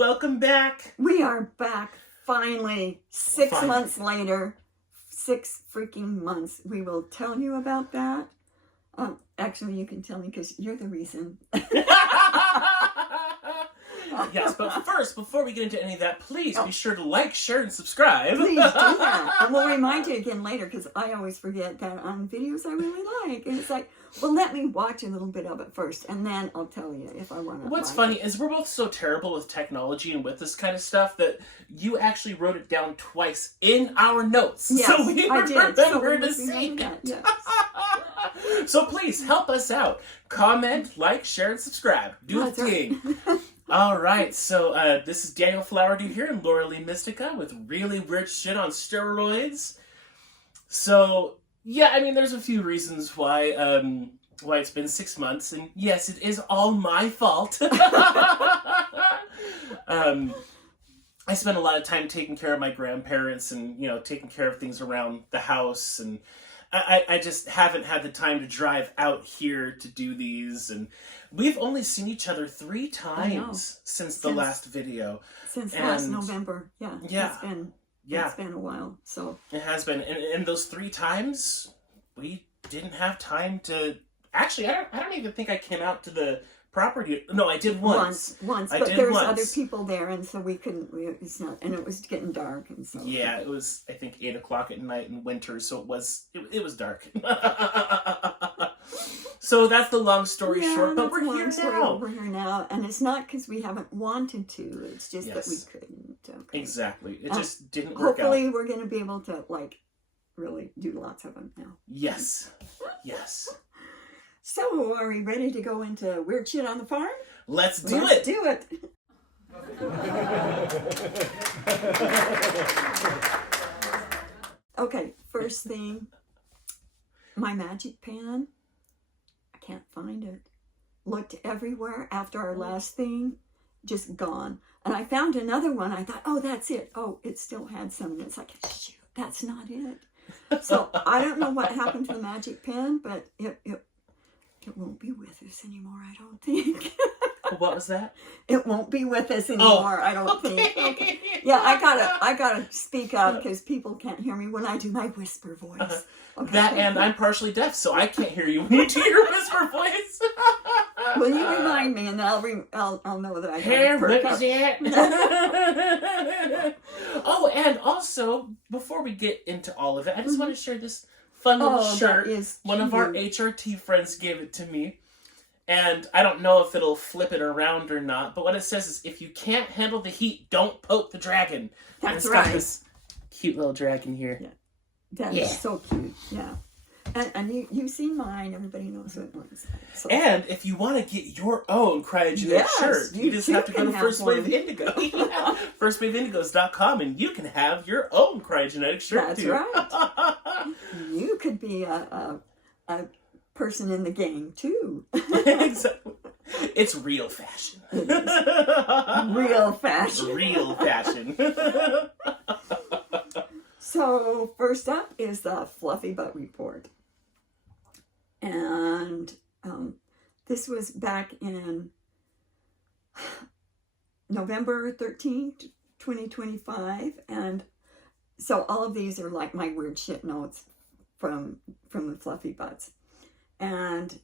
welcome back. We are back, finally, 6 months later. 6 freaking months. We will tell you about that. Actually, you can tell me because you're the reason. Yes, but first, before we get into any of that, please be sure to like, share, and subscribe. Please do that. And we'll remind you again later because I always forget that on videos I really like. And it's like, well, let me watch a little bit of it first, and then I'll tell you if I want to. What's funny is we're both so terrible with technology and with this kind of stuff that you actually wrote it down twice in our notes. Yes, so we I did. remember to see that. Yes. So please help us out. Comment, like, share, and subscribe. Do the thing. Right. All right, so this is Daniel Flowerdew here and Laura Lee Mystica with really weird shit on steroids. So, yeah, I mean, there's a few reasons why it's been 6 months, and yes, it is all my fault. I spent a lot of time taking care of my grandparents and, you know, taking care of things around the house, and I just haven't had the time to drive out here to do these, and we've only seen each other 3 times since the last video. Since last November, yeah. It's been a while, so. It has been, and those 3 times, we didn't have time to, actually, I don't even think I came out to the property. No, I did once. Once, but there was other people there, and so we couldn't. It's not, and it was getting dark, and so. Yeah, it was. I think 8 o'clock at night in winter, so it was dark. So that's the long story short. But we're here now. We're here now, and it's not because we haven't wanted to. It's just that we couldn't. Okay. Exactly. It just didn't work out. Hopefully, we're going to be able to really do lots of them now. Yes. Yes. So, are we ready to go into weird shit on the farm? Let's do it! Let's do it! Okay, first thing, my Magick Pen. I can't find it. Looked everywhere after our last thing, just gone. And I found another one. I thought, oh, that's it. Oh, it still had some. And it's like, shoot, that's not it. So, I don't know what happened to the Magick Pen, but it won't be with us anymore, I don't think. What was that? It won't be with us anymore, I don't think. Okay. Yeah, I gotta speak up because people can't hear me when I do my whisper voice. Okay. That and I'm partially deaf, so I can't hear you when you do your whisper voice. Will you remind me, and then I'll know that I hear what is it? Oh, and also before we get into all of it, I just want to share this fun little shirt. One of our HRT friends gave it to me. And I don't know if it'll flip it around or not, but what it says is, if you can't handle the heat, don't poke the dragon. That's right. Got this cute little dragon here. Yeah. That is so cute, yeah. And you've seen mine, everybody knows what it was. So. And if you want to get your own cryogenic shirt, you just have to go to First Wave Indigo. Yeah. FirstWaveIndigos.com, and you can have your own cryogenic shirt too. That's right. You could be a person in the gang too. Exactly. It's real fashion. It is. Real fashion. Real fashion. So first up is the Fluffy Butt Report. And this was back in November 13th, 2025. And so all of these are like my weird shit notes from the Fluffy Butts. And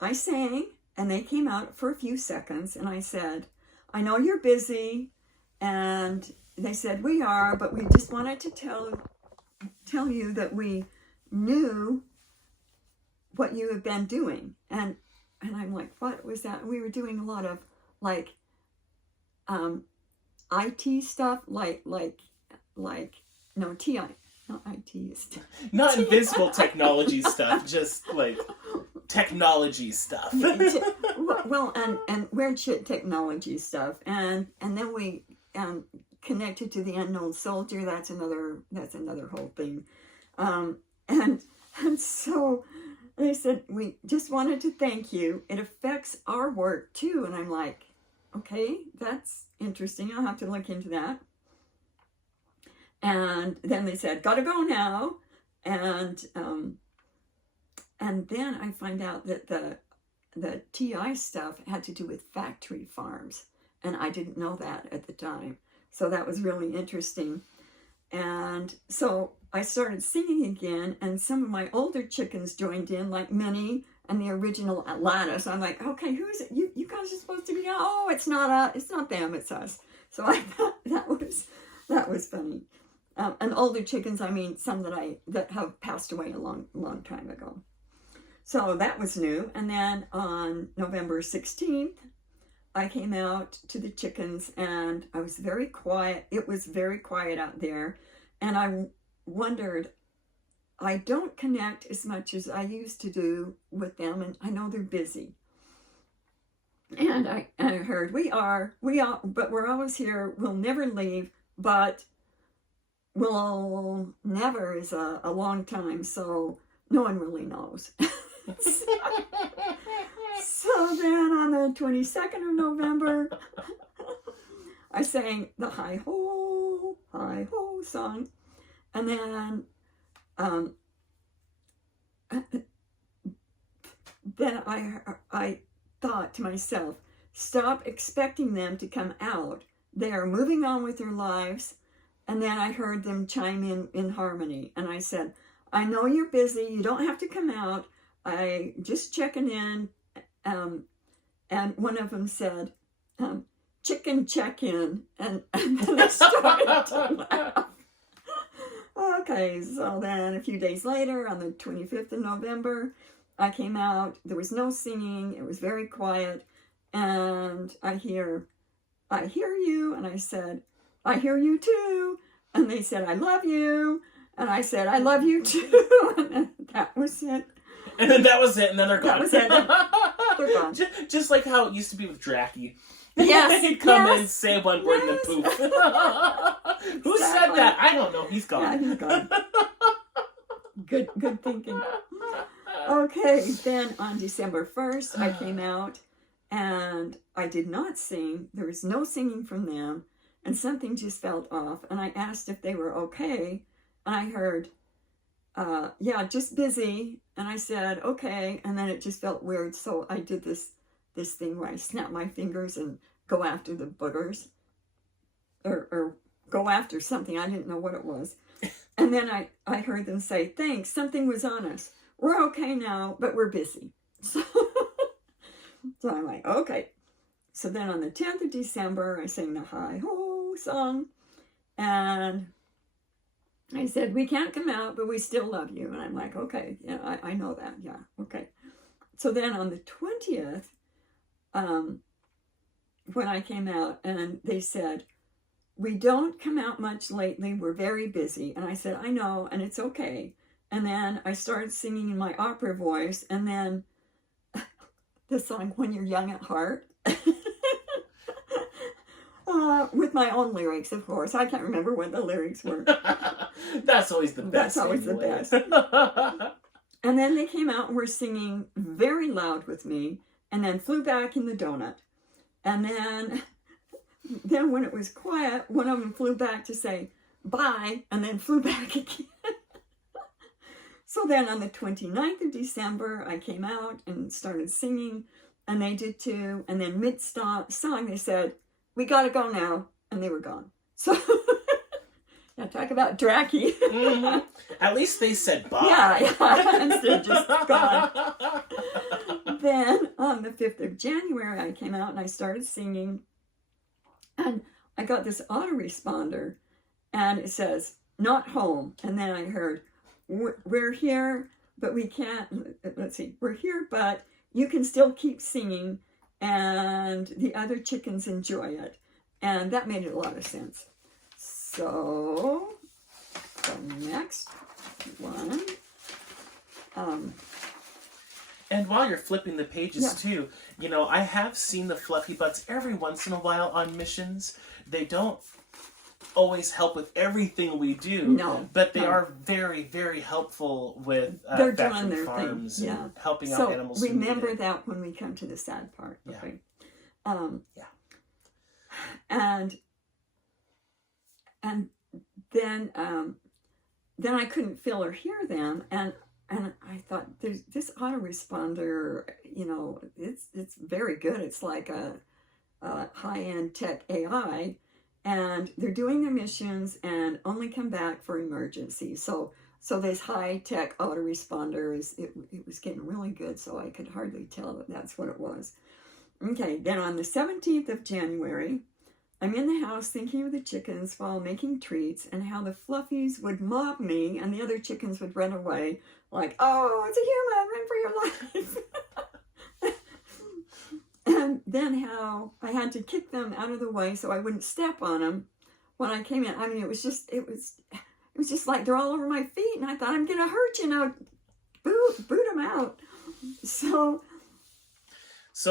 I sang, and they came out for a few seconds, and I said, I know you're busy, and they said, we are, but we just wanted to tell you that we knew what you have been doing. And I'm like, what was that? We were doing a lot of, like, IT stuff, no, TI. Not IT stuff. Not invisible technology stuff, just like technology stuff. Well, and weird shit technology stuff, and then we connected to the unknown soldier. That's another whole thing, and so they said, we just wanted to thank you. It affects our work too, and I'm like, okay, that's interesting. I'll have to look into that. And then they said, gotta go now. And then I find out that the TI stuff had to do with factory farms. and I didn't know that at the time. So that was really interesting. And so I started singing again, and some of my older chickens joined in, like Minnie and the original Atlanta. So I'm like, okay, who is it? You guys are supposed to be, oh, it's not them, it's us. So I thought that was funny. And older chickens, I mean, some that have passed away a long time ago. So that was new. And then on November 16th, I came out to the chickens, and I was very quiet. It was very quiet out there. And I wondered, I don't connect as much as I used to do with them, and I know they're busy. And I heard, we are, but we're always here. We'll never leave, but we'll never is a long time, so no one really knows. So then on the 22nd of November, I sang the hi ho song. And then I thought to myself, stop expecting them to come out. They are moving on with their lives. And then I heard them chime in harmony. And I said, I know you're busy. You don't have to come out. I just checking in. And one of them said, chicken check-in. And then I started to laugh. Okay, so then a few days later, on the 25th of November, I came out. There was no singing. It was very quiet. And I hear you. And I said, I hear you too. And they said, I love you. And I said, I love you too. And then that was it. And then that was it. And then they're gone. That was it. They're gone. Just like how it used to be with Dracky. Yes. He'd come in, say one word, and then poof. Who said that? I don't know. He's gone. Yeah, he's gone. Good thinking. Okay, then on December 1st, I came out, and I did not sing. There was no singing from them, and something just felt off. And I asked if they were okay, and I heard, yeah, just busy. And I said, okay, and then it just felt weird. So I did this thing where I snap my fingers and go after the boogers, or go after something. I didn't know what it was. And then I heard them say, thanks, something was on us. We're okay now, but we're busy. So I'm like, okay. So then on the 10th of December, I sang the hi-ho song. And I said, we can't come out, but we still love you. And I'm like, okay, yeah, I know that. Yeah, okay. So then on the 20th, when I came out, and they said, we don't come out much lately. We're very busy. And I said, I know, and it's okay. And then I started singing in my opera voice, and then the song When You're Young at Heart, with my own lyrics, of course. I can't remember what the lyrics were. That's always the best. That's always the best. And then they came out and were singing very loud with me, and then flew back in the donut. And then when it was quiet, one of them flew back to say bye, and then flew back again. So then on the 29th of December, I came out and started singing, and they did too. And then mid-song, they said, we gotta go now, and they were gone. So, now talk about Dracky. Mm-hmm. At least they said bye. Yeah, instead of just gone. Then on the 5th of January, I came out and I started singing, and I got this autoresponder, and it says, not home. And then I heard, we're here, but we can't, let's see, we're here, but you can still keep singing, and the other chickens enjoy it. And that made a lot of sense. So, the next one. And while you're flipping the pages too, you know, I have seen the Fluffy Butts every once in a while on missions. They don't always help with everything we do. No. But they are very, very helpful with they're factory doing their farms thing. and helping So out animals. remember that when we come to the sad part. Okay. Yeah. And then I couldn't feel or hear them, and I thought, there's this autoresponder, you know, it's very good. It's like high-end tech AI, and they're doing their missions and only come back for emergencies. So this high-tech autoresponder it was getting really good, so I could hardly tell that that's what it was. Okay, then on the 17th of January, I'm in the house thinking of the chickens while making treats and how the fluffies would mob me and the other chickens would run away like, oh, it's a human, run for your life. And then how I had to kick them out of the way so I wouldn't step on them when I came in. I mean, it was just like they're all over my feet, and I thought, I'm going to hurt you, boot them out. So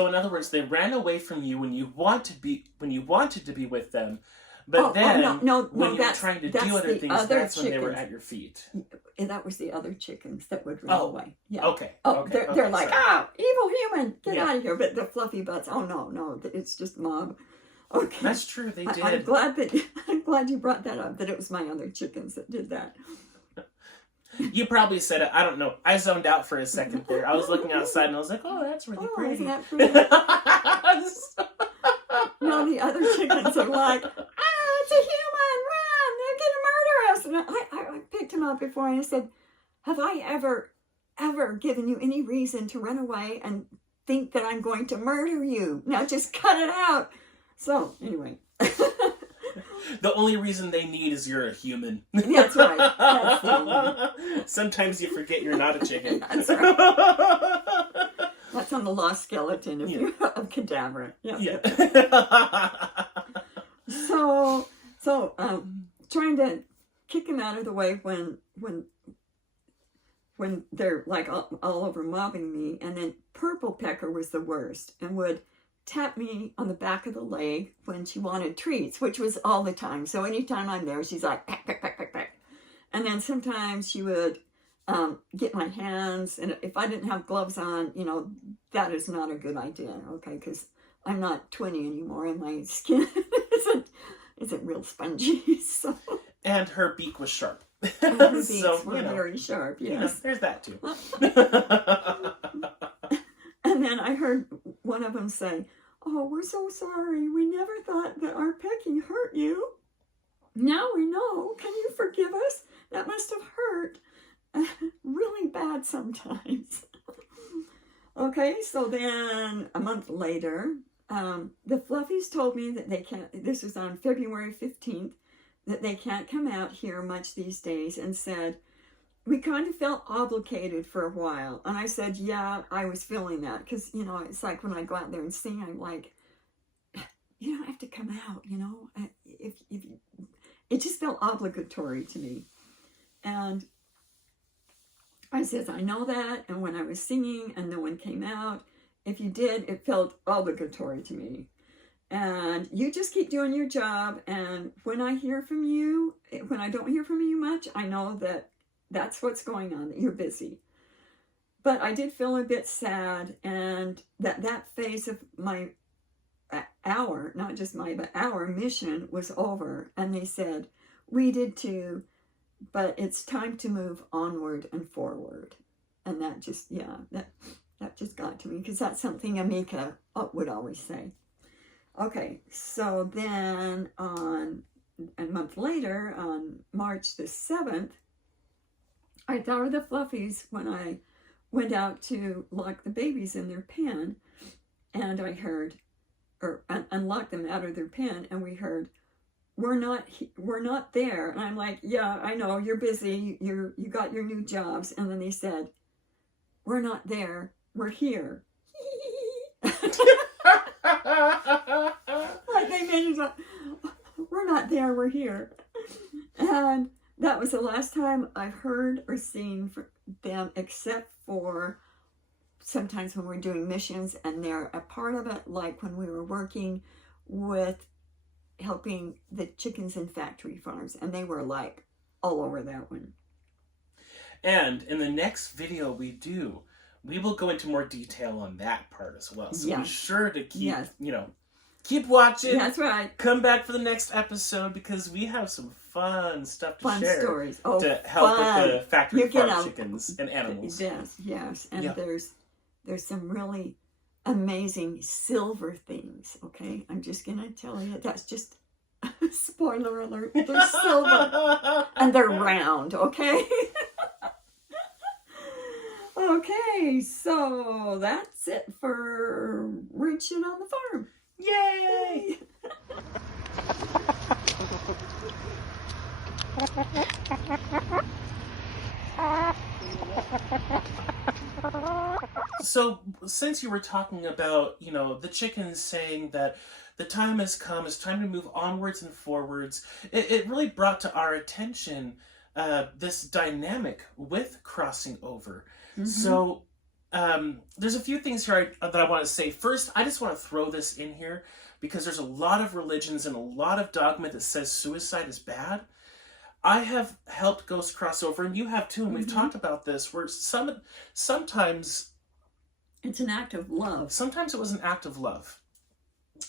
in other words, they ran away from you when you wanted to be with them, but when you were trying to do other things, that's when they were at your feet. And that was the other chickens that would run away. Yeah. Okay. They're like, evil human, get out of here. But the fluffy butts, no, it's just mob. Okay. That's true. They did. I'm glad you brought that up. That it was my other chickens that did that. You probably said it. I don't know. I zoned out for a second there. I was looking outside and I was like, oh, that's really pretty. Isn't that pretty? No, the other chickens are like, it's a human, run, they're going to murder us. And I picked him up before and I said, have I ever given you any reason to run away and think that I'm going to murder you? Now just cut it out. So, anyway. The only reason they need is you're a human. That's right. Sometimes you forget you're not a chicken. That's right. That's on the lost skeleton of Cadabra. Yeah. So, trying to kick him out of the way when they're like all over mobbing me, and then Purple Pecker was the worst and would tap me on the back of the leg when she wanted treats, which was all the time. So anytime I'm there, she's like, peck, peck, peck, peck, peck. And then sometimes she would get my hands, and if I didn't have gloves on, that is not a good idea, okay, because I'm not 20 anymore, and my skin isn't real spongy, so. And her beak was sharp. And her beaks were very sharp, yes. There's that too. And then I heard one of them say, oh, we're so sorry. We never thought that our pecking hurt you. Now we know. Can you forgive us? That must have hurt really bad sometimes. Okay, so then a month later, the Fluffies told me that they can't, this was on February 15th, that they can't come out here much these days, and said, we kind of felt obligated for a while. And I said, yeah, I was feeling that. Because, it's like when I go out there and sing, I'm like, you don't have to come out, If it just felt obligatory to me. And I said, I know that. And when I was singing and no one came out, if you did, it felt obligatory to me. And you just keep doing your job. And when I hear from you, when I don't hear from you much, I know that that's what's going on, that you're busy. But I did feel a bit sad, and that phase of my our mission was over. And they said, we did too, but it's time to move onward and forward. And that just, that just got to me, because that's something Amika would always say. Okay, so then a month later, on March the 7th, I thought of the Fluffies when I went out to lock the babies in their pen, and I heard, or unlock them out of their pen, and we heard, we're not there. And I'm like, yeah, I know, you're busy, you got your new jobs. And then they said, we're not there, we're here. Like they made it up, we're not there, we're here. And that was the last time I've heard or seen them, except for sometimes when we're doing missions and they're a part of it, like when we were working with helping the chickens in factory farms, and they were like all over that one. And in the next video we will go into more detail on that part as well. So be sure to keep, keep watching. That's right. Come back for the next episode, because we have some fun stuff to share. Stories. To help with the factory farm chickens and animals. Yes. And there's some really amazing silver things, okay? I'm just going to tell you, that's just spoiler alert. They're silver and they're round, okay? Okay, so that's it for Weird Shit on the Farm. Yay! So, since you were talking about, the chickens saying that the time has come, it's time to move onwards and forwards, it really brought to our attention this dynamic with crossing over. Mm-hmm. So, there's a few things here that I want to say. First, I just want to throw this in here because there's a lot of religions and a lot of dogma that says suicide is bad. I have helped ghosts cross over, and you have too, and we've talked about this, where sometimes it's an act of love. Sometimes it was an act of love.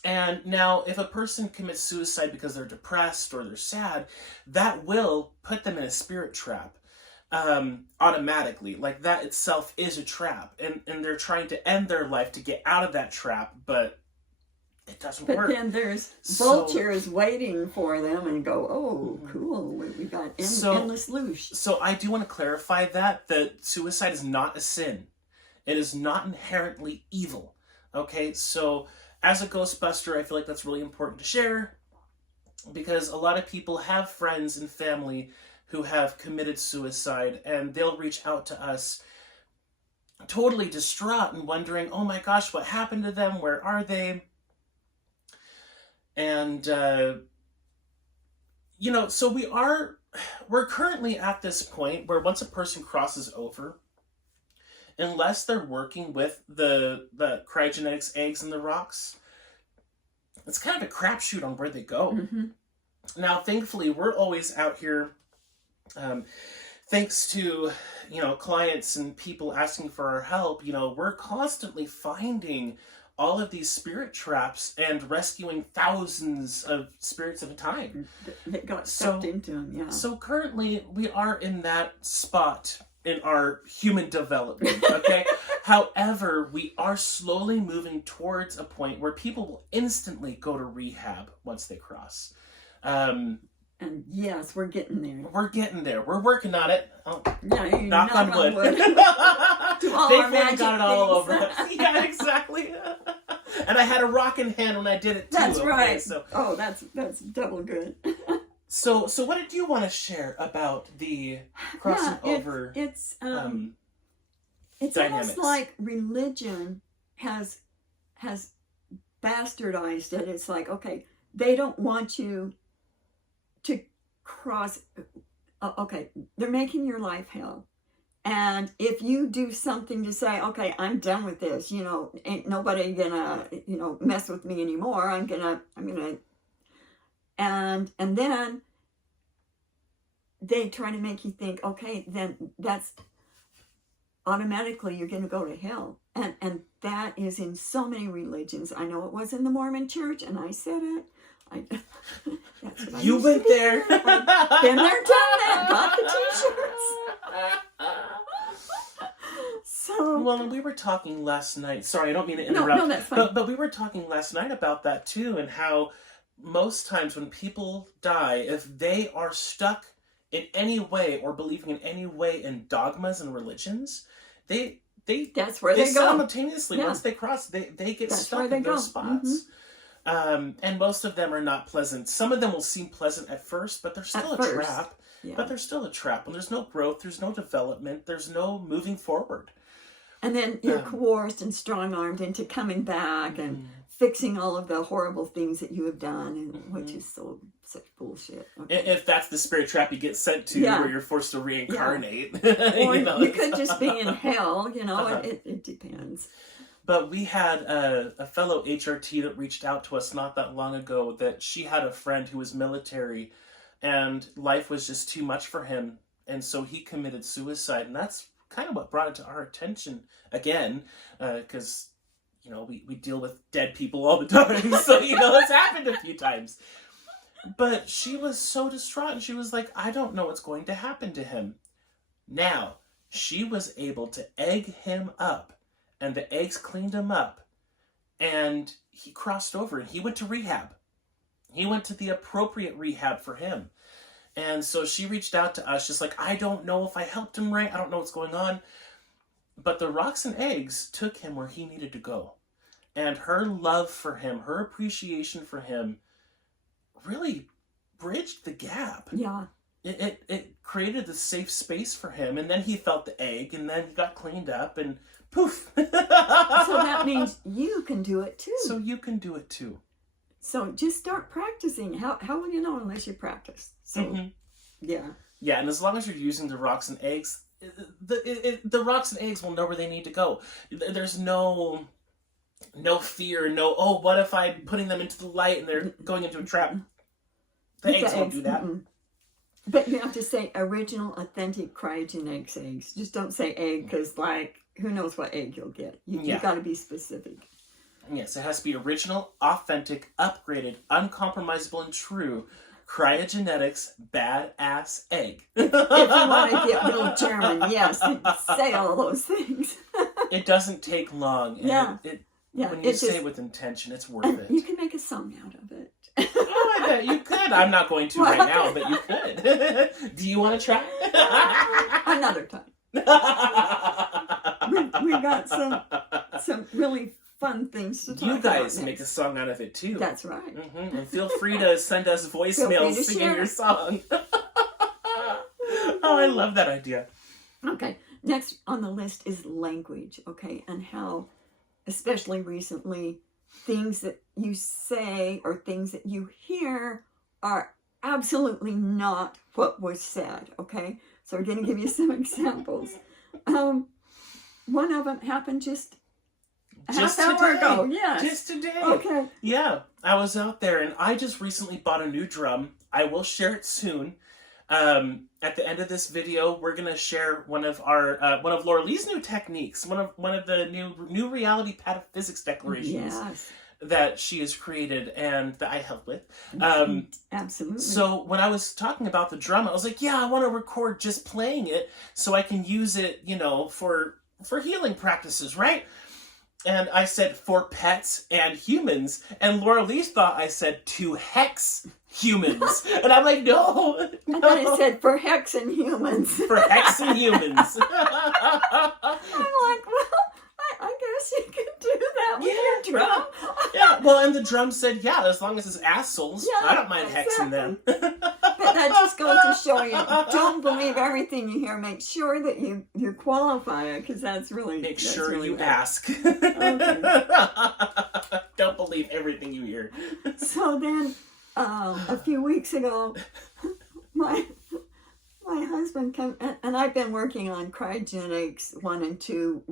And now, if a person commits suicide because they're depressed or they're sad, that will put them in a spirit trap automatically. Like, that itself is a trap. And they're trying to end their life to get out of that trap, but it doesn't work. But then there's vultures waiting for them and go, oh, cool, we got endless loosh. So I do want to clarify that suicide is not a sin. It is not inherently evil. Okay, so as a Ghostbuster, I feel like that's really important to share because a lot of people have friends and family who have committed suicide, and they'll reach out to us totally distraught and wondering, oh my gosh, what happened to them? Where are they? And, so we're currently at this point where once a person crosses over, unless they're working with the Kryahgenetics eggs in the rocks, it's kind of a crapshoot on where they go. Mm-hmm. Now, thankfully, we're always out here, thanks to, clients and people asking for our help, we're constantly finding all of these spirit traps and rescuing thousands of spirits at a time. That got sucked into them, yeah. So currently, we are in that spot in our human development, okay? However, we are slowly moving towards a point where people will instantly go to rehab once they cross. And yes, we're getting there. We're getting there. We're working on it. Oh, yeah, knock on wood. To all our magic got it all over us. Yeah, exactly. And I had a rock in hand when I did it too. That's right. Okay, so. Oh, that's double good. So what did you want to share about the crossing over? It's dynamics? Almost like religion has bastardized it. It's like, okay, they don't want you to cross. Okay, they're making your life hell. And if you do something to say, okay, I'm done with this, ain't nobody gonna, mess with me anymore. I'm gonna, and then they try to make you think, okay, then that's automatically you're gonna go to hell. And that is in so many religions. I know it was in the Mormon church, and I said it. That's what you went there. Been there, done that. Got the t-shirts. So, well, we were talking last night. Sorry, I don't mean to interrupt. No, that's fine. But we were talking last night about that too, and how most times when people die, if they are stuck in any way or believing in any way in dogmas and religions, that's where they go. Simultaneously, once they cross, they get stuck in those spots. Mm-hmm. And most of them are not pleasant. Some of them will seem pleasant at first, but they're still a trap. Yeah. But they're still a trap. When there's no growth, there's no development, there's no moving forward. And then you're coerced and strong-armed into coming back and fixing all of the horrible things that you have done, and which is such bullshit. Okay. If that's the spirit trap you get sent to, where you're forced to reincarnate. Yeah. Or you could just be in hell, it depends. But we had a fellow HRT that reached out to us not that long ago that she had a friend who was military and life was just too much for him. And so he committed suicide. And that's kind of what brought it to our attention again, because, we deal with dead people all the time. So, it's happened a few times. But she was so distraught and she was like, I don't know what's going to happen to him. Now, she was able to egg him up. And the eggs cleaned him up. And he crossed over and he went to rehab. He went to the appropriate rehab for him. And so she reached out to us just like, I don't know if I helped him right. I don't know what's going on. But the rocks and eggs took him where he needed to go. And her love for him, her appreciation for him really bridged the gap. Yeah. It created the safe space for him. And then he felt the egg and then he got cleaned up and poof. So that means you can do it too. So you can do it too. So just start practicing. How will you know unless you practice? So, yeah. Yeah, and as long as you're using the rocks and eggs, the rocks and eggs will know where they need to go. There's no fear, oh, what if I'm putting them into the light and they're going into a trap? The eggs won't do that. But you have to say original, authentic cryogenics eggs. Just don't say egg, because, like, who knows what egg you'll get. You got to be specific. Yes, it has to be original, authentic, upgraded, uncompromisable, and true Kryahgenetics badass egg. If you want to get real German, yes, say all those things. It doesn't take long. And when you say it with intention, it's worth it. You can make a song out of it. Oh, I bet you could. I'm not going to right now, but you could. Do you want to try? Another time. We got some really fun things to talk about. You guys make a song out of it too. That's right. And feel free to send us voicemails singing your song. Oh, I love that idea. Okay, next on the list is language, okay, and how, especially recently, things that you say or things that you hear are absolutely not what was said, okay? So we're going to give you some examples. One of them happened just half hour ago. Yes. Just today. Okay. Yeah, I was out there and I just recently bought a new drum. I will share it soon. At the end of this video, we're gonna share one of Laura Lee's new techniques, one of the new reality pataphysics declarations that she has created and that I help with. Absolutely. So when I was talking about the drum, I was like, yeah, I want to record just playing it so I can use it, for healing practices, right? And I said for pets and humans, and Laura Lee thought I said to hex humans, and I'm like, no. I thought it said for hex and humans. For hex and humans. I'm like, well, I guess you can do that with your drum. Yeah, well, and the drum said, yeah, as long as it's assholes, I don't mind hexing them. But that just goes to show you, don't believe everything you hear. Make sure that you qualify it, because that's really Make sure you good. ask. Okay. Don't believe everything you hear. So then, a few weeks ago, my husband came, and I've been working on Kryahgenetics I and II,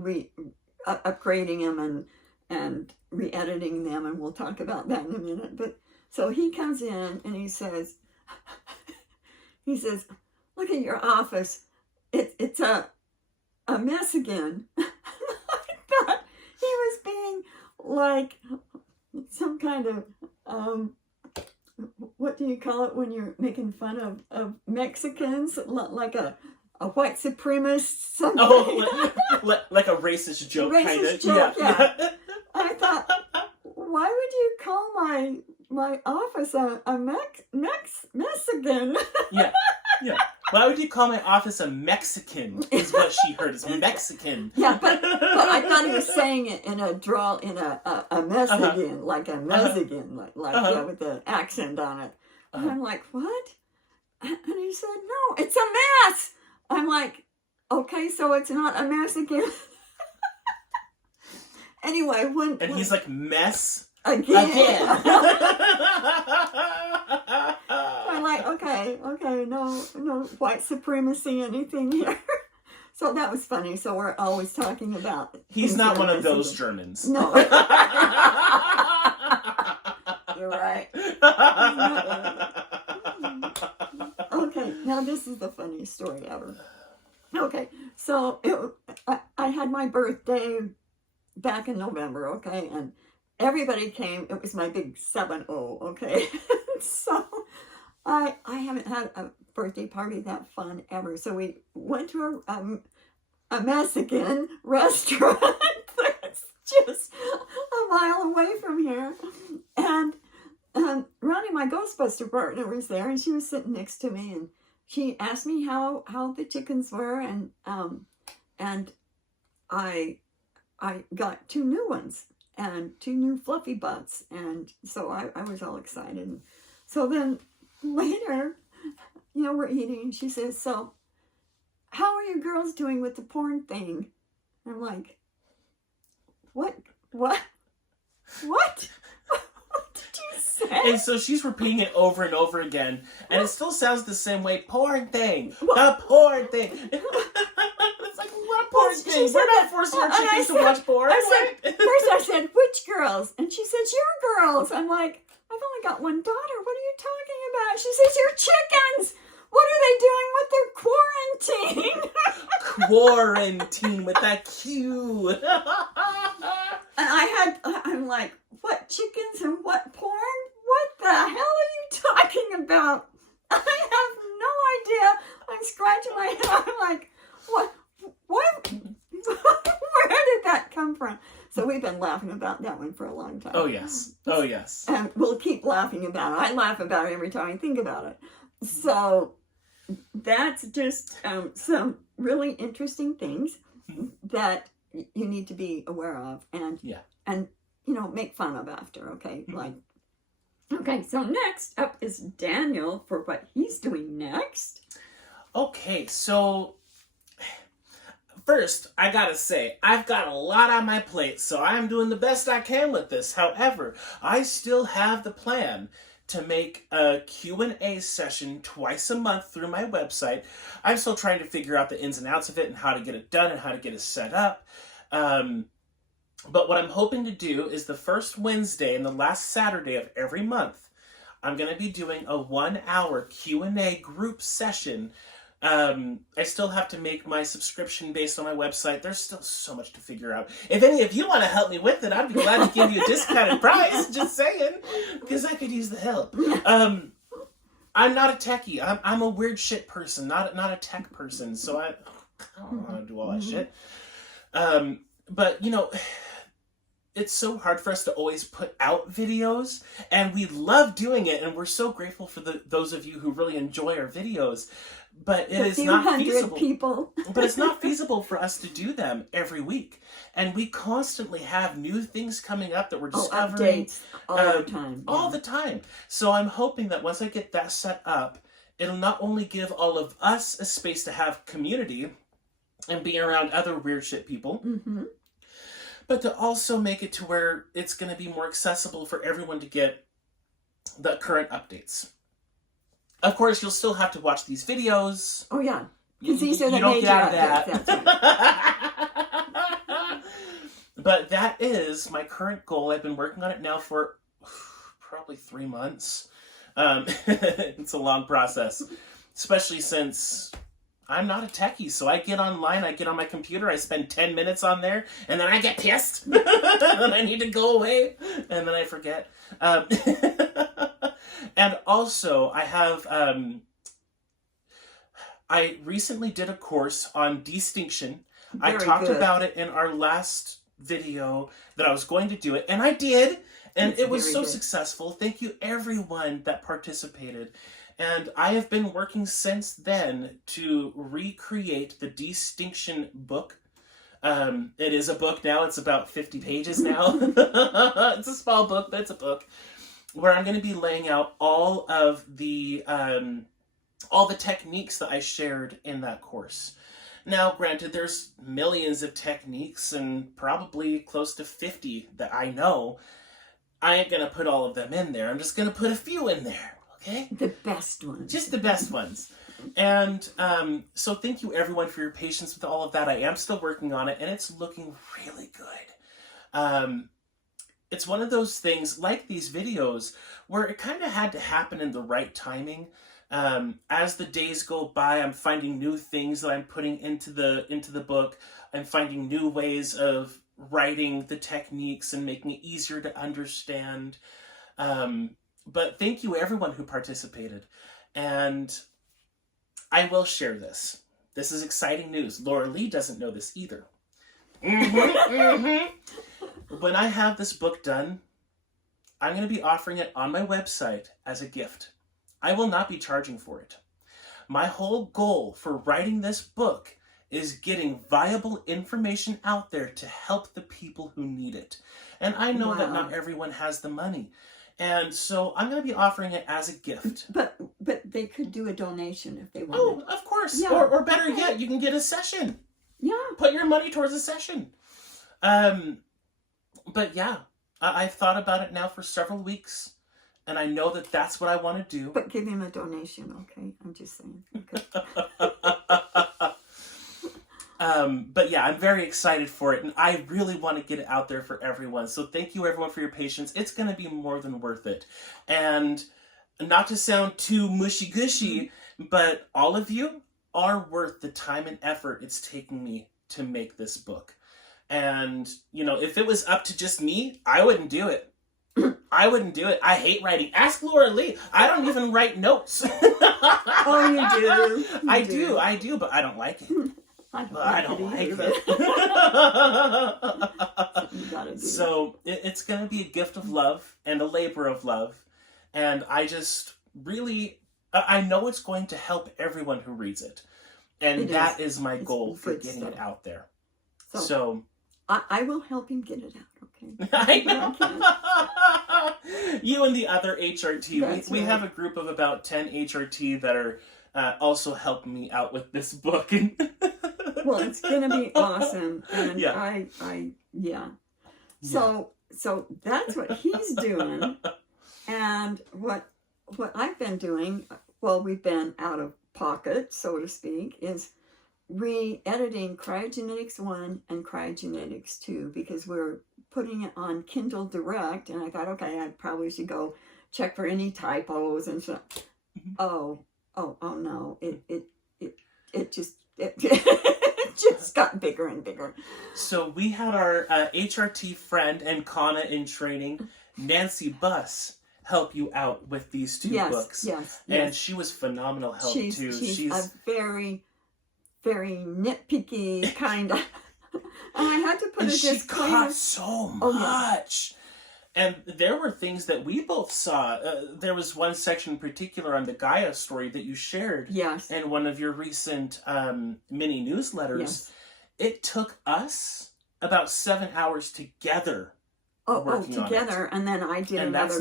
upgrading them and re-editing them, and we'll talk about that in a minute. But so he comes in and he says, look at your office. It's a mess again. I thought he was being like some kind of, what do you call it when you're making fun of Mexicans? Like a white supremacist, something. Oh, like a racist joke, kind of. Joke, yeah. I thought, why would you call my office a Mexican? Yeah. Why would you call my office a Mexican? Is what she heard. Is Mexican. Yeah, but I thought he was saying it in a Mexican, like a Mexican, like with the accent on it. And I'm like, what? And he said, no, it's a mess. I'm like, okay, so it's not a Mexican. Anyway, and he's like, mess again. I'm like, okay, no white supremacy, anything here. So that was funny. So we're always talking about. He's not one of those Germans. No. You're right. Okay, now this is the funniest story ever. Okay, so I had my birthday back in November, okay, and everybody came. It was my big 7-0, okay. So I haven't had a birthday party that fun ever. So we went to a Mexican restaurant. It's just a mile away from here. And Ronnie, my Ghostbuster partner, was there, and she was sitting next to me, and she asked me how the chickens were, and I got 2 new ones and 2 new fluffy butts, and so I was all excited. And so then later, we're eating, and she says, "So, how are you girls doing with the porn thing?" And I'm like, What? What did you say? And so she's repeating it over and over again, and it still sounds the same way. Porn thing. The porn thing. It's like, what porn thing? We're not forcing our chickens to watch porn. First I said, which girls? And she says, your girls. I'm like, I've only got one daughter. What are you talking about? She says, your chickens. What are they doing with their quarantine? Quarantine with that Q. And I'm like, what chickens and what porn? What the hell are you talking about? I have no idea. I'm scratching my head. I'm like, what? Where did that come from? So we've been laughing about that one for a long time. Oh, yes. Oh, yes. And we'll keep laughing about it. I laugh about it every time I think about it. So that's just some really interesting things that you need to be aware of and make fun of after, okay? Okay, so next up is Daniel for what he's doing next. Okay, so first, I gotta say, I've got a lot on my plate, so I'm doing the best I can with this. However, I still have the plan to make a Q&A session twice a month through my website. I'm still trying to figure out the ins and outs of it and how to get it done and how to get it set up. But what I'm hoping to do is the first Wednesday and the last Saturday of every month, I'm going to be doing a 1-hour Q&A group session. I still have to make my subscription based on my website. There's still so much to figure out. If any of you want to help me with it, I'd be glad to give you a discounted price. Just saying, because I could use the help. I'm not a techie. I'm a weird shit person, not a tech person. So I don't want to do all that shit. But it's so hard for us to always put out videos, and we love doing it, and we're so grateful for those of you who really enjoy our videos. But it is not feasible. People. But it's not feasible for us to do them every week, and we constantly have new things coming up that we're discovering. Updates all the time. All the time. So I'm hoping that once I get that set up, it'll not only give all of us a space to have community and be around other weird shit people, but to also make it to where it's going to be more accessible for everyone to get the current updates. Of course, you'll still have to watch these videos. Oh, yeah. Because these are the don't major get out of updates. that. That's right. But that is my current goal. I've been working on it now for probably 3 months. It's a long process, especially since I'm not a techie. So I get online, I get on my computer, I spend 10 minutes on there, and then I get pissed. And I need to go away, and then I forget. And also, I have, I recently did a course on De-Stink-Tion. I talked about it in our last video that I was going to do it, and I did, and it was so successful. Thank you everyone that participated. And I have been working since then to recreate the De-Stink-Tion book. It is a book now. It's about 50 pages now. It's a small book, but it's a book, where I'm going to be laying out all of the techniques that I shared in that course. Now, granted, there's millions of techniques and probably close to 50 that I know. I ain't going to put all of them in there. I'm just going to put a few in there, okay? The best ones. Just the best ones. And so thank you, everyone, for your patience with all of that. I am still working on it, and it's looking really good. It's one of those things, like these videos, where it kind of had to happen in the right timing. As the days go by, I'm finding new things that I'm putting into the book. I'm finding new ways of writing the techniques and making it easier to understand. But thank you, everyone who participated. And I will share this. This is exciting news. Laura Lee doesn't know this either. when I have this book done, I'm going to be offering it on my website as a gift. I will not be charging for it. My whole goal for writing this book is getting viable information out there to help the people who need it. And I know that not everyone has the money. And so I'm going to be offering it as a gift. But they could do a donation if they Oh, wanted. of course. Yeah. Or better yet, you can get a session. Yeah. Put your money towards a session. But yeah, I've thought about it now for several weeks. And I know that that's what I want to do. But give him a donation, okay? I'm just saying. Okay. But yeah, I'm very excited for it, and I really want to get it out there for everyone. So thank you, everyone, for your patience. It's going to be more than worth it. And not to sound too mushy-gushy, but all of you are worth the time and effort it's taking me to make this book. And, you know, if it was up to just me, I wouldn't do it. I wouldn't do it. I hate writing. Ask Laura Lee. I don't even write notes. Oh, you do? I do, but I don't like it. I don't like it. So it's going to be a gift of love and a labor of love. And I just really, I know it's going to help everyone who reads it. And that is my goal for getting it out there. So I will help him get it out, okay? I know. You and the other HRT. We have a group of about 10 HRT that are also helping me out with this book. Well, it's going to be awesome. And yeah. So that's what he's doing. And what I've been doing, well, we've been out of pocket, so to speak, is re-editing Kryahgenetics I and Kryahgenetics II because we're putting it on Kindle Direct, and I thought, okay, I probably should go check for any typos and stuff. Oh no, it just got bigger and bigger. So we had our HRT friend and Kana in training, Nancy Buss, help you out with these two books. Yes. And she was phenomenal help too. She's a very, very nitpicky kind of. And I had to put a disclaimer. She caught so much. And there were things that we both saw. There was one section in particular on the Gaia story that you shared in one of your recent mini newsletters. Yes. It took us about 7 hours together. Together, and then I did another. That's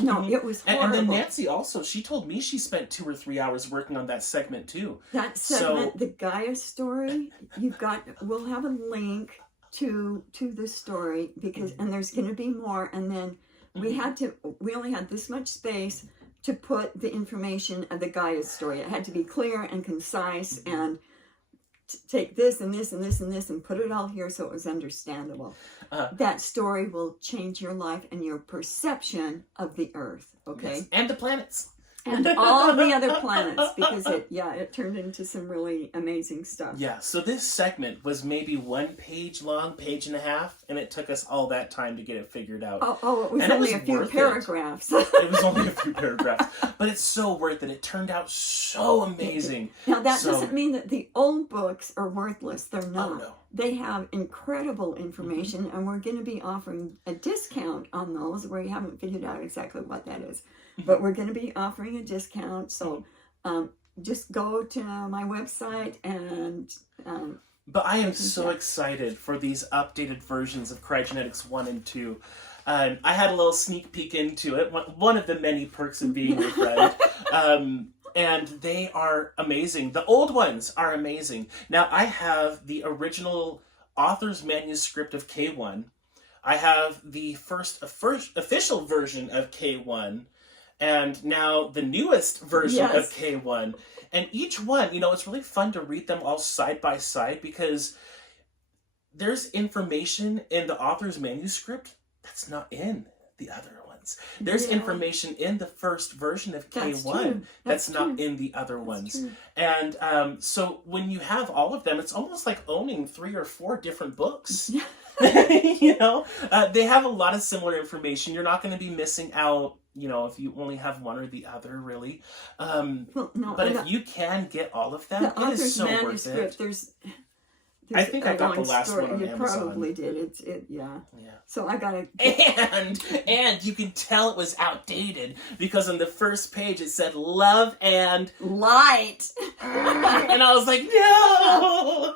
not. It was horrible. And then Nancy also, she told me she spent 2 or 3 hours working on that segment too. That segment, the Gaia story, we'll have a link to the story because, and there's going to be more. And then we only had this much space to put the information of the Gaia story. It had to be clear and concise and take this and this and this and this and put it all here so it was understandable. That story will change your life and your perception of the Earth, okay? Yes. And the planets. And all the other planets, because it turned into some really amazing stuff. Yeah, so this segment was maybe 1 page long, page and a half, and it took us all that time to get it figured out. It was only a few paragraphs. It was only a few paragraphs, but it's so worth it. It turned out so amazing. Now, that doesn't mean that the old books are worthless. They're not. Oh, no. They have incredible information, and we're going to be offering a discount on those. We haven't figured out exactly what that is. But we're going to be offering a discount, so just go to my website and... but I am so excited for these updated versions of Kryahgenetics I and II. I had a little sneak peek into it, one of the many perks of being your friend. And they are amazing. The old ones are amazing. Now, I have the original author's manuscript of K1. I have the first official version of K1. And now the newest version of K1. And each one, it's really fun to read them all side by side because there's information in the author's manuscript that's not in the other ones. There's information in the first version of K1 that's not in the other ones. True. And so when you have all of them, it's almost like owning 3 or 4 different books. They have a lot of similar information. You're not going to be missing out, if you only have one or the other, really. But if you can get all of them, it is so worth it. I think I got the last one on You Amazon. probably did. Yeah. Yeah. So I got it. And you can tell it was outdated because on the first page it said love and light. And I was like, no!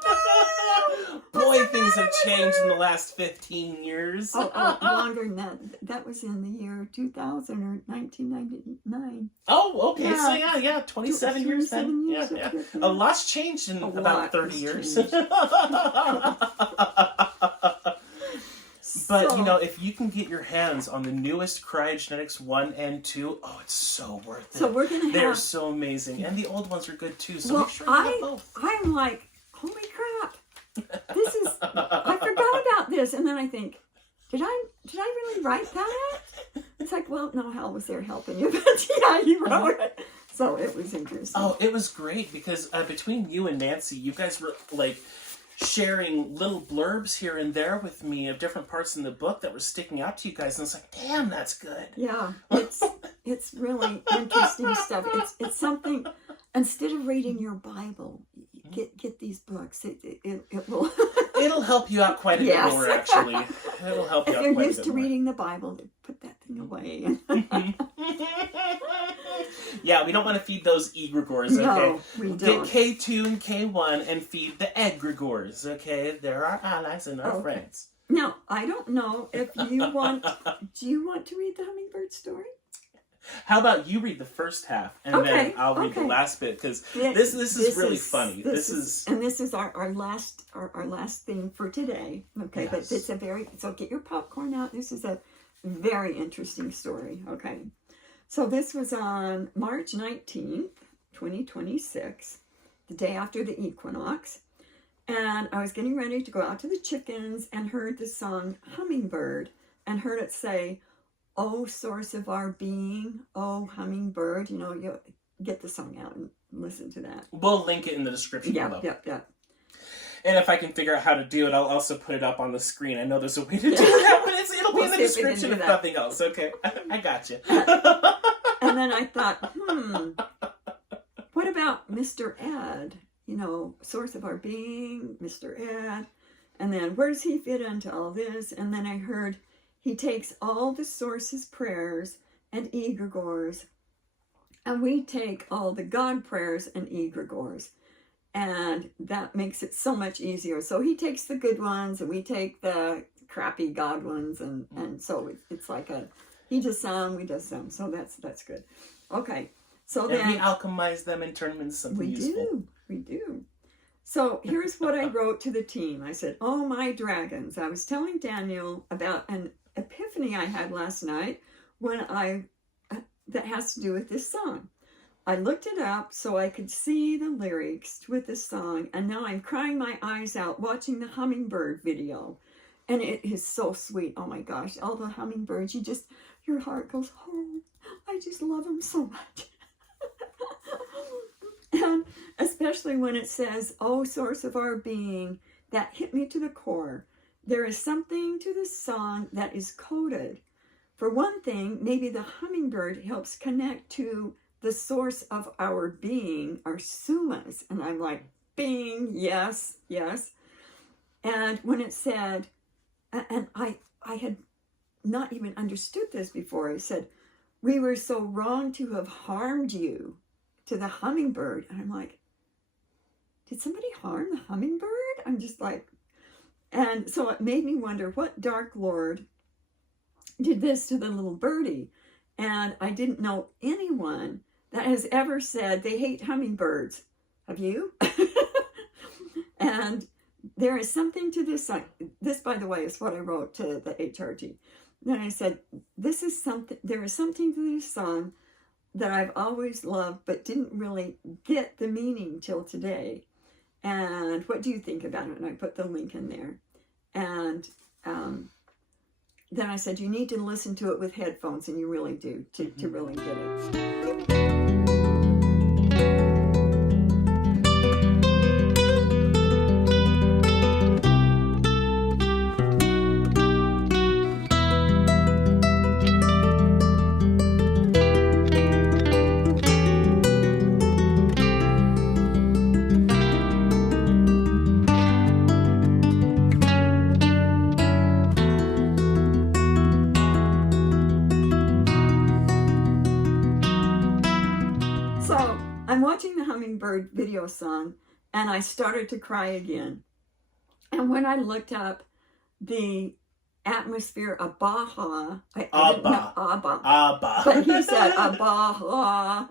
Boy, things have changed in the last 15 years. Longer than that. That was in the year 2000 or 1999. Oh, okay. Yeah. So yeah, 27 years then. 27 years, Yeah. yeah. A lot's changed in about 30 years. But, So, if you can get your hands on the newest Kryahgenetics I and II, oh, it's so worth it. so we're going to They're have... so amazing. And the old ones are good, too. So Well, make sure you have both. I'm like, holy crap. This is... I forgot about this. And then I think, did I really write that? It's like, well, no, Hal was there helping you. But yeah, you wrote it. So it was interesting. Oh, it was great because between you and Nancy, you guys were, like, sharing little blurbs here and there with me of different parts in the book that were sticking out to you guys. And I was like, damn, that's good. Yeah, it's really interesting stuff. It's something, instead of reading your Bible, get these books. It will... It'll help you out quite a bit more, actually. It'll help you out quite a bit more. If you're used to reading the Bible, put that thing away. Yeah, we don't want to feed those egregores, okay? No, we don't. Get K2 and K1 and feed the egregores, okay? They're our allies and our friends. Now, I don't know if you want... Do you want to read the Hummingbird story? How about you read the first half, and then I'll read the last bit, because this is really funny. This is our last thing for today. Okay, yes. But it's a so get your popcorn out. This is a very interesting story. Okay, so this was on March 19th, 2026, the day after the equinox, and I was getting ready to go out to the chickens and heard the song Hummingbird and heard it say, "Oh, source of our being, oh, hummingbird." You get the song out and listen to that. We'll link it in the description below. Yeah. And if I can figure out how to do it, I'll also put it up on the screen. I know there's a way to do that, but it'll be in the description if nothing else. Okay, I got you. And then I thought, what about Mr. Ed? Source of our being, Mr. Ed. And then where does he fit into all this? And then I heard... He takes all the sources' prayers and egregores, and we take all the God prayers and egregores, and that makes it so much easier. So he takes the good ones, and we take the crappy God ones, and so it's like he does some, we do some. So that's good. Okay, so then we alchemize them and turn them into something useful. We do. So here's what I wrote to the team. I said, "Oh my dragons!" I was telling Daniel about an epiphany I had last night that has to do with this song. I looked it up so I could see the lyrics with this song, and now I'm crying my eyes out watching the Hummingbird video, and it is so sweet. Oh my gosh, all the hummingbirds, your heart goes, oh, I just love them so much. And especially when it says, "Oh, source of our being," that hit me to the core. There is something to this song that is coded. For one thing, maybe the hummingbird helps connect to the source of our being, our sumas. And I'm like, bing, yes. And when it said, and I had not even understood this before, it said, "We were so wrong to have harmed you," to the hummingbird. And I'm like, did somebody harm the hummingbird? I'm just like, and so it made me wonder what dark lord did this to the little birdie. And I didn't know anyone that has ever said they hate hummingbirds. Have you? And there is something to this song. This, by the way, is what I wrote to the HRT. Then I said, there is something to this song that I've always loved, but didn't really get the meaning till today. And what do you think about it? And I put the link in there. And then I said, you need to listen to it with headphones, and you really do, to really get it. Hummingbird video song, and I started to cry again. And when I looked up the atmosphere of Baja, I didn't know Abba, but he said Baja.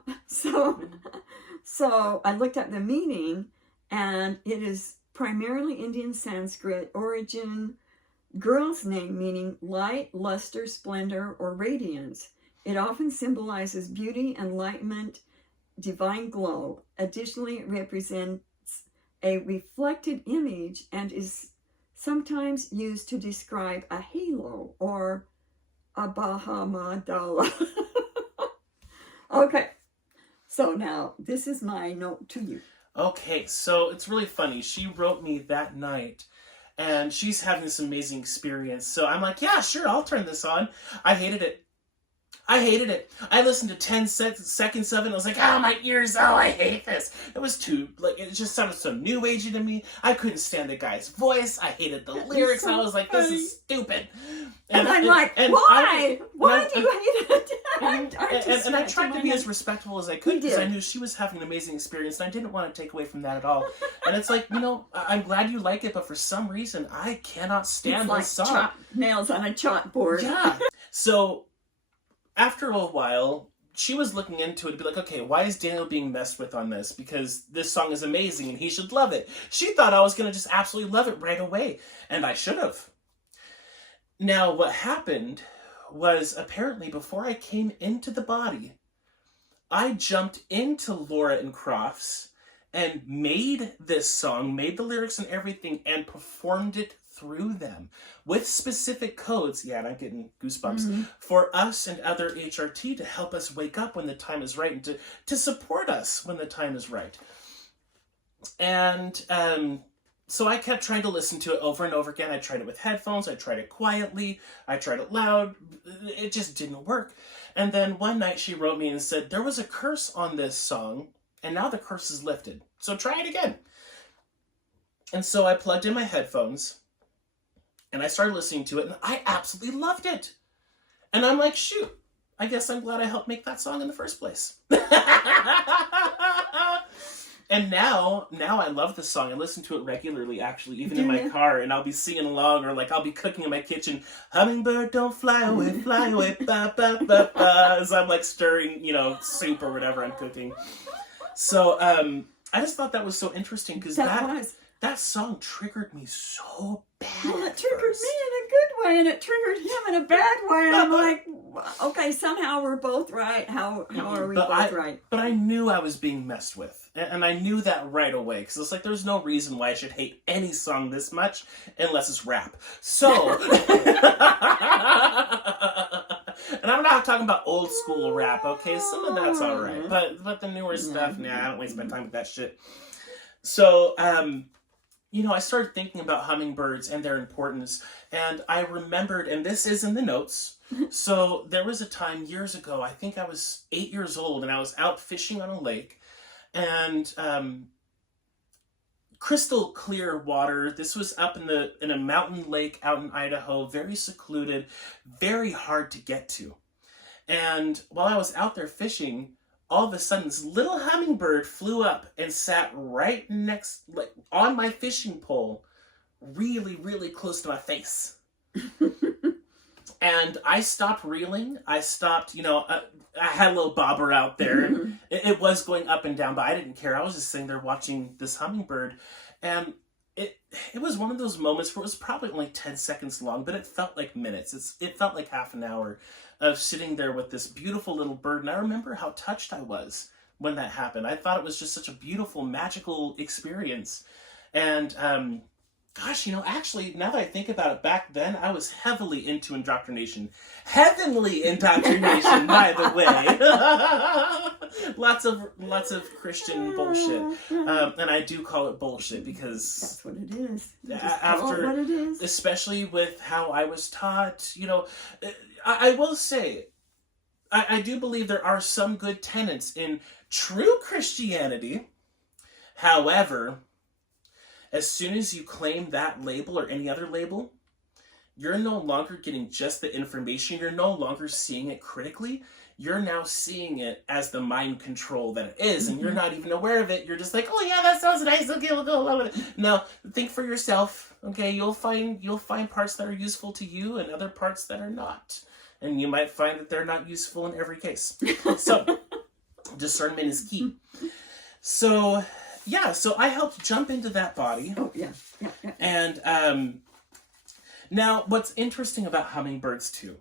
So I looked up the meaning, and it is primarily Indian Sanskrit origin, girl's name meaning light, luster, splendor, or radiance. It often symbolizes beauty, enlightenment, divine glow. Additionally, it represents a reflected image and is sometimes used to describe a halo or a Bahamadala. Okay, so now this is my note to you. Okay, so it's really funny. She wrote me that night, and she's having this amazing experience. So I'm like, yeah, sure, I'll turn this on. I hated it. I listened to 10 seconds of it, and I was like, oh, my ears, oh, I hate this. It was too, like, it just sounded so new agey to me. I couldn't stand the guy's voice. I hated the lyrics. So I was like, this is stupid. And I'm like, why? Why do you hate it? And I tried to be as respectful as I could because I knew she was having an amazing experience, and I didn't want to take away from that at all. And it's like, I'm glad you like it, but for some reason, I cannot stand this song. Nails on a chalkboard. Yeah. So after a while, she was looking into it to be like, okay, why is Daniel being messed with on this? Because this song is amazing and he should love it. She thought I was going to just absolutely love it right away, and I should have. Now, what happened was apparently before I came into the body, I jumped into Laura and Crofts and made this song, made the lyrics and everything, and performed it through them with specific codes. Yeah, and I'm getting goosebumps. For us and other HRT to help us wake up when the time is right and to support us when the time is right. And so I kept trying to listen to it over and over again. I tried it with headphones. I tried it quietly. I tried it loud. It just didn't work. And then one night she wrote me and said, there was a curse on this song, and now the curse is lifted. So try it again. And so I plugged in my headphones, and I started listening to it, and I absolutely loved it. And I'm like, shoot, I guess I'm glad I helped make that song in the first place. And now I love this song. I listen to it regularly, actually, even in my car, and I'll be singing along, or like I'll be cooking in my kitchen. Hummingbird, don't fly away, ba, ba, ba, ba, as I'm like stirring, soup or whatever I'm cooking. So I just thought that was so interesting because that song triggered me so bad. Well, it triggered me in a good way, and it triggered him in a bad way. I'm like, okay, somehow we're both right. How are we both right? But I knew I was being messed with, and I knew that right away, because it's like, there's no reason why I should hate any song this much unless it's rap. So, and I'm not talking about old school rap, okay? Some of that's all right, but the newer stuff, nah, I don't waste my time with that shit. So, I started thinking about hummingbirds and their importance, and I remembered, and this is in the notes, so there was a time years ago, I think I was 8 years old, and I was out fishing on a lake, and crystal clear water. This was up in a mountain lake out in Idaho, very secluded, very hard to get to. And while I was out there fishing, all of a sudden, this little hummingbird flew up and sat right on my fishing pole, really, really close to my face. And I stopped reeling. I stopped, I had a little bobber out there. And it was going up and down, but I didn't care. I was just sitting there watching this hummingbird. And it was one of those moments where it was probably only 10 seconds long, but it felt like minutes. It felt like half an hour of sitting there with this beautiful little bird. And I remember how touched I was when that happened. I thought it was just such a beautiful, magical experience. And, gosh, actually, now that I think about it, back then, I was heavily into indoctrination. Heavenly indoctrination, by the way. Lots of Christian bullshit. And I do call it bullshit because that's what it is. What it is. Especially with how I was taught, I will say, I do believe there are some good tenets in true Christianity. However, as soon as you claim that label or any other label, you're no longer getting just the information. You're no longer seeing it critically. you're now seeing it as the mind control that it is, and you're not even aware of it. You're just like, oh yeah, that sounds nice. Okay, we'll go along with it. No, think for yourself. Okay, you'll find parts that are useful to you and other parts that are not, and you might find that they're not useful in every case. So discernment is key. So yeah, so I helped jump into that body. Oh yeah. And now what's interesting about hummingbirds too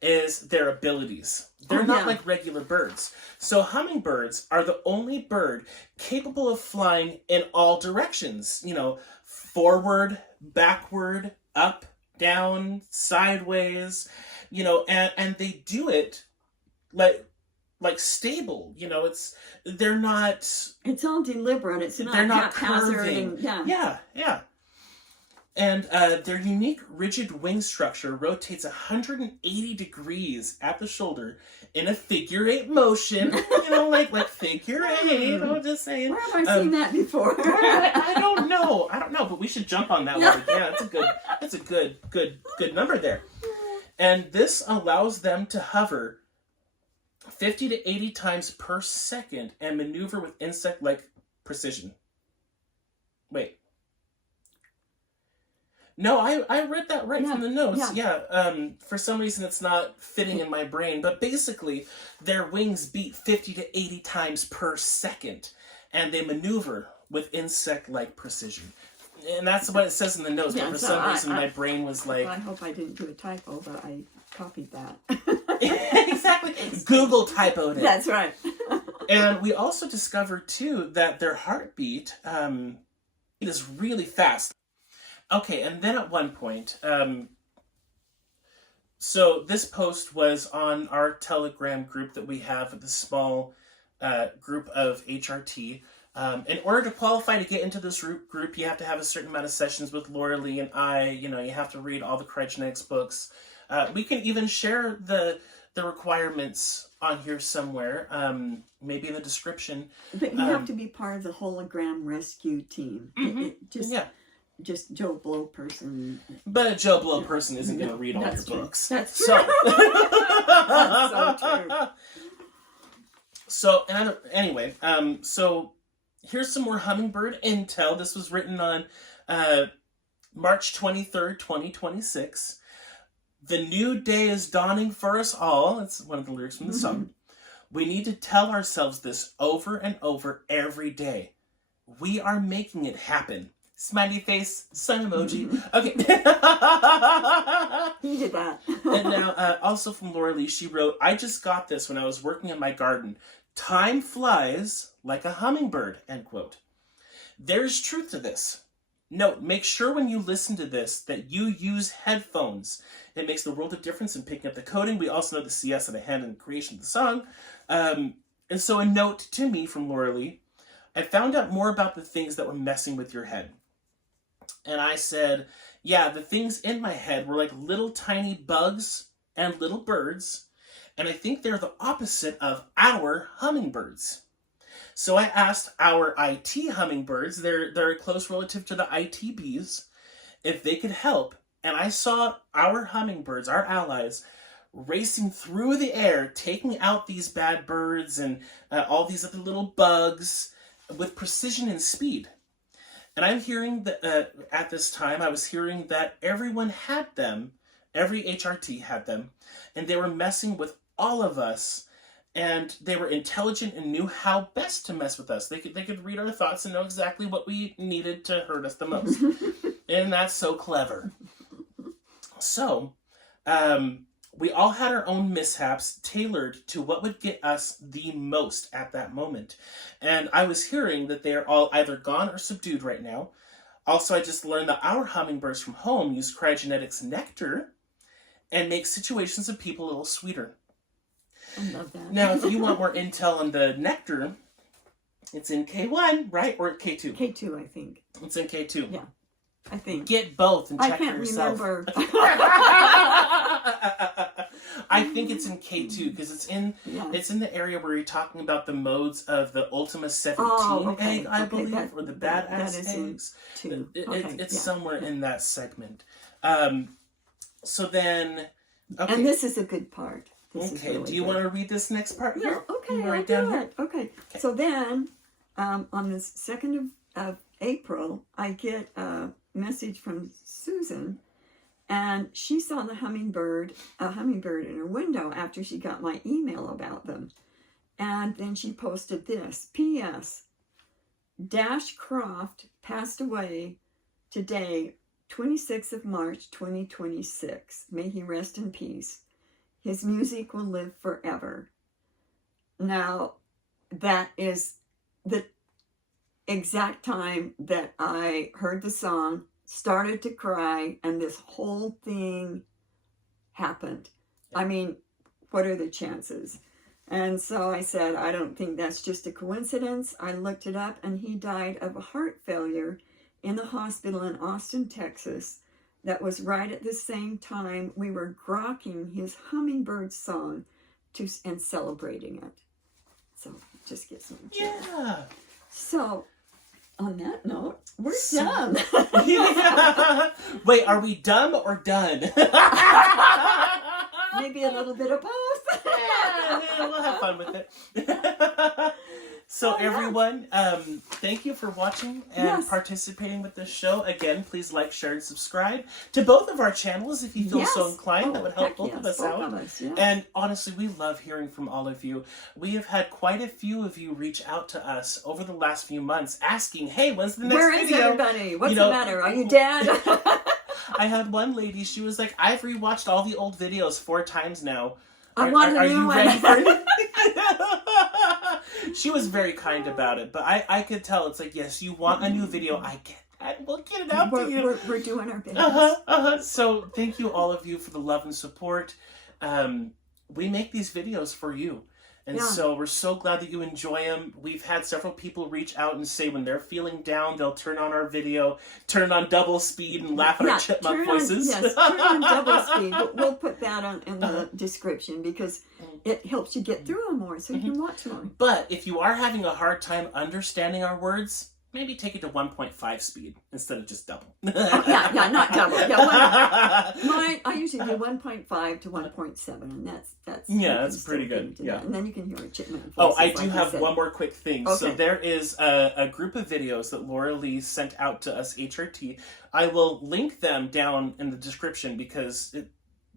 is their abilities. They're not like regular birds. So hummingbirds are the only bird capable of flying in all directions. You know, forward, backward, up, down, sideways. You know, and they do it like stable. You know, they're not. It's all deliberate. It's not. They're not haphazard curving. and, Yeah. And their unique rigid wing structure rotates 180 degrees at the shoulder in a figure-8 motion. You know, like figure-8. I'm just saying. Where have I seen that before? I don't know, but we should jump on that one. Yeah, that's a good number there. And this allows them to hover 50 to 80 times per second and maneuver with insect-like precision. Wait. No, I read that right from the notes. Yeah. For some reason it's not fitting in my brain, but basically their wings beat 50 to 80 times per second, and they maneuver with insect-like precision. And that's what it says in the notes, but for some reason my brain was like... I hope I didn't do a typo, but I copied that. Exactly. Google typoed it. That's right. And we also discovered, too, that their heartbeat is really fast. Okay, and then at one point, so this post was on our Telegram group that we have with the small group of HRT. In order to qualify to get into this group, you have to have a certain amount of sessions with Laura Lee and I. You know, you have to read all the Kryahgenetics books. We can even share the requirements on here somewhere, maybe in the description. But you have to be part of the hologram rescue team. Just Joe Blow person. But a Joe Blow person isn't going to read all your books. That's true. That's so true. So, anyway, so here's some more hummingbird intel. This was written on March 23rd, 2026. The new day is dawning for us all. That's one of the lyrics from the song. We need to tell ourselves this over and over every day. We are making it happen. Smiley face, sun emoji. Okay. You did that. And now, also from Laura Lee, she wrote, I just got this when I was working in my garden. Time flies like a hummingbird, end quote. There's truth to this. Note, make sure when you listen to this that you use headphones. It makes the world of difference in picking up the coding. We also know the CS had a hand in the creation of the song. And so a note to me from Laura Lee, I found out more about the things that were messing with your head. And I said, yeah, the things in my head were like little tiny bugs and little birds. And I think they're the opposite of our hummingbirds. So I asked our IT hummingbirds, they're a close relative to the IT bees, if they could help. And I saw our hummingbirds, our allies, racing through the air, taking out these bad birds and all these other little bugs with precision and speed. And I'm hearing that at this time, I was hearing that everyone had them, every HRT had them, and they were messing with all of us, and they were intelligent and knew how best to mess with us. They could read our thoughts and know exactly what we needed to hurt us the most. And that's so clever. So, we all had our own mishaps tailored to what would get us the most at that moment. And I was hearing that they are all either gone or subdued right now. Also, I just learned that our hummingbirds from home use Kryahgenetics nectar and make situations of people a little sweeter. I love that. Now, if you want more intel on the nectar, it's in K1, right? Or K2? K2, I think. It's in K2. Yeah, I think. Get both and check for yourself. Remember. I think it's in K2 because it's in the area where you're talking about the modes of the Ultima 17 egg, I believe, or the badass eggs. It's somewhere in that segment. So then, okay. And this is a good part. Okay, really do you good. want to read this next part Yeah, here? okay, Right I'll down do here? it. Okay. So then, on the 2nd of April, I get a message from Susan, and she saw a hummingbird in her window after she got my email about them. And then she posted this, P.S. Dash Croft passed away today, 26th of March, 2026. May he rest in peace. His music will live forever. Now, that is the exact time that I heard the song, started to cry, and this whole thing happened. I mean, what are the chances? And so I said, I don't think that's just a coincidence. I looked it up, and he died of a heart failure in the hospital in Austin, Texas. That was right at the same time we were grokking his Hummingbird Song and celebrating it. So it just gets me. Yeah. So, on that note, we're done. Yeah. Wait, are we dumb or done? Maybe a little bit of both. Yeah, we'll have fun with it. So everyone, thank you for watching and participating with this show. Again, please like, share, and subscribe to both of our channels if you feel so inclined. That would help both of us out. And honestly, we love hearing from all of you. We have had quite a few of you reach out to us over the last few months asking, hey, when's the next video? Where is everybody? What's the matter? Are you dead? I had one lady, she was like, I've rewatched all the old videos 4 times now. I want a new one. She was very kind about it, but I could tell. It's like, yes, you want a new video. I get that. We'll get it out to you. We're doing our best. So thank you, all of you, for the love and support. We make these videos for you. And so we're so glad that you enjoy them. We've had several people reach out and say when they're feeling down, they'll turn on our video, turn on double speed, and laugh at our chipmunk voices. Turn on double speed. But we'll put that in the description because it helps you get through them more so you can watch more. But if you are having a hard time understanding our words, maybe take it to 1.5 speed instead of just double. Not double. I usually do 1.5 to 1.7, and that's pretty good. Yeah, and then you can hear a chipmunk voice. Oh, I do have one more quick thing. Okay. So there is a group of videos that Laura Lee sent out to us, HRT. I will link them down in the description because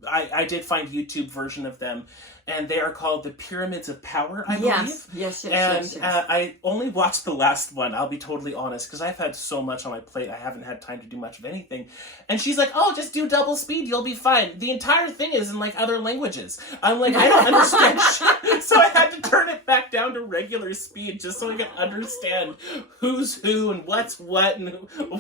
I did find a YouTube version of them, and they are called the Pyramids of Power, I believe. Yes. I only watched the last one, I'll be totally honest, because I've had so much on my plate, I haven't had time to do much of anything. And she's like, oh, just do double speed, you'll be fine. The entire thing is in, like, other languages. I'm like, I don't understand shit. So I had to turn it back down to regular speed just so I could understand who's who and what's what and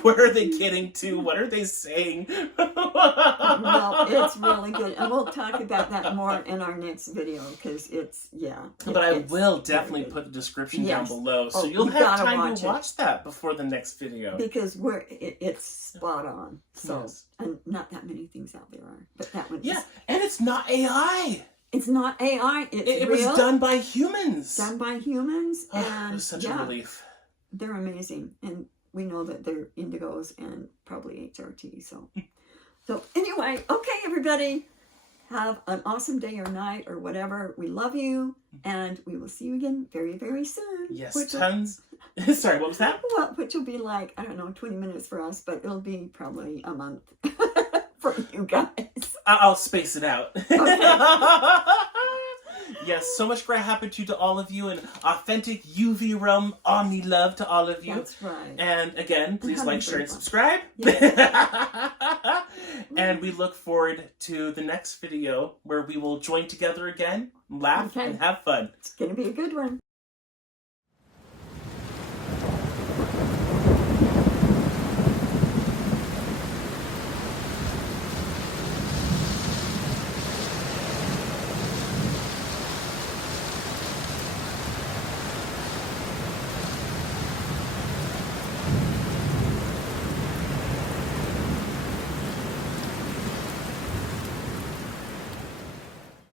where are they getting to, what are they saying. Well, it's really good. And we'll talk about that more in our next video because But I will definitely put the description down below so you'll have time to watch that before the next video. Because it's spot on. So, and not that many things out there are. But that one is. And it's not AI. It's not AI. It was done by humans. Done by humans. And it was such a relief. They're amazing. And we know that they're indigos and probably HRT. So anyway, okay, everybody. Have an awesome day or night or whatever. We love you. And we will see you again very, very soon. Yes, tons. Sorry, what was that? Well, which will be like, I don't know, 20 minutes for us, but it'll be probably a month for you guys. I'll space it out. Okay. Yes, so much gratitude to all of you and authentic UV rum omni love to all of you. That's right. And again, please like, share, and subscribe. And we look forward to the next video where we will join together again, laugh, and have fun. It's going to be a good one.